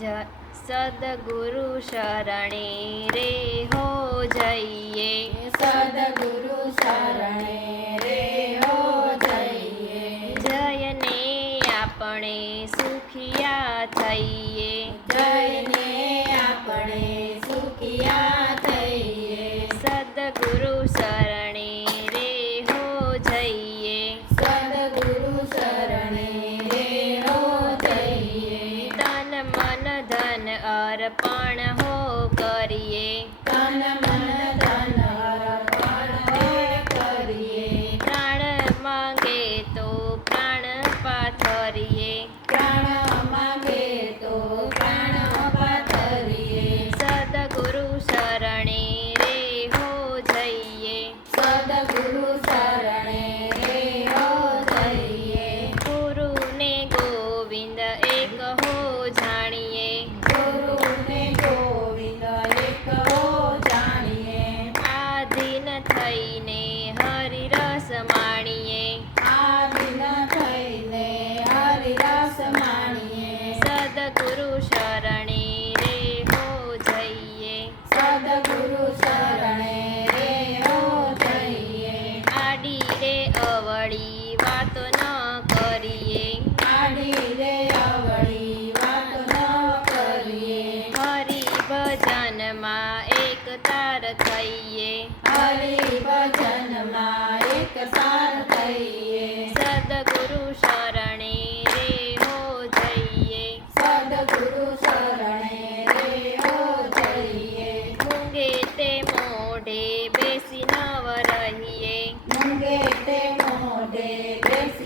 જ સદગુરુ શરણે રે હો જઈએ. સદગુરુ શરણે રે હો જઈએ. જયને આપણે સુખિયા થઈએ. જયને આપણે સુખિયા અર્પણ હો કરીએ. તન મન ધન અર્પણ હે કરીએ. પ્રાણ માંગે તો પ્રાણ પાથરીએ. પ્રાણ માંગે તો પ્રાણ પાથરીએ. સદગુરુ શરણે રે હો જઈએ. સદગુરુ શરણે રે હો જઈએ. ગુરુને ગોવિંદ એક હો જાણીએ. થઈને હરિરસ માણીએ. આદિન થઈને હરિરસ માણીએ. સદગુરુ શરણે રે હો જઈએ. સદગુરુ શરણે રે હો જઈએ. આડી રે અવળી સદગુરુ શરણે રે હો જઈએ સદગુરુ શરણે રે હો જઈએ મૂંગે તે મોઢે બેસી નવ રહીએ મૂંગે તે મોઢે બેસી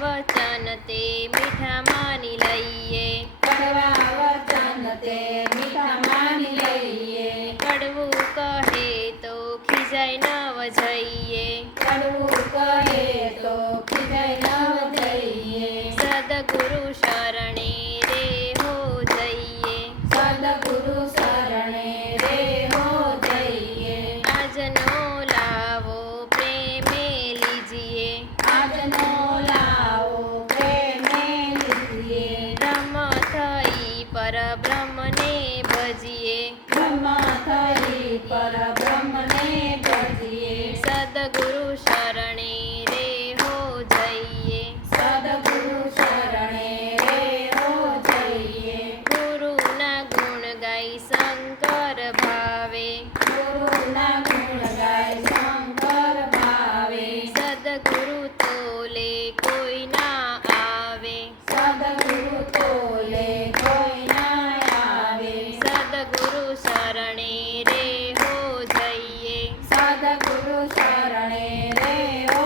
વચન તે મીઠા માની લઈએ. કડવા વચન તે મીઠા માની લઈએ. કડવું કહે તો ખીજાય નવ જઈએ કડવું કહે તો ખીજાય નવ જઈએ સદગુરુ શરણે સદગુરુ શરણે રે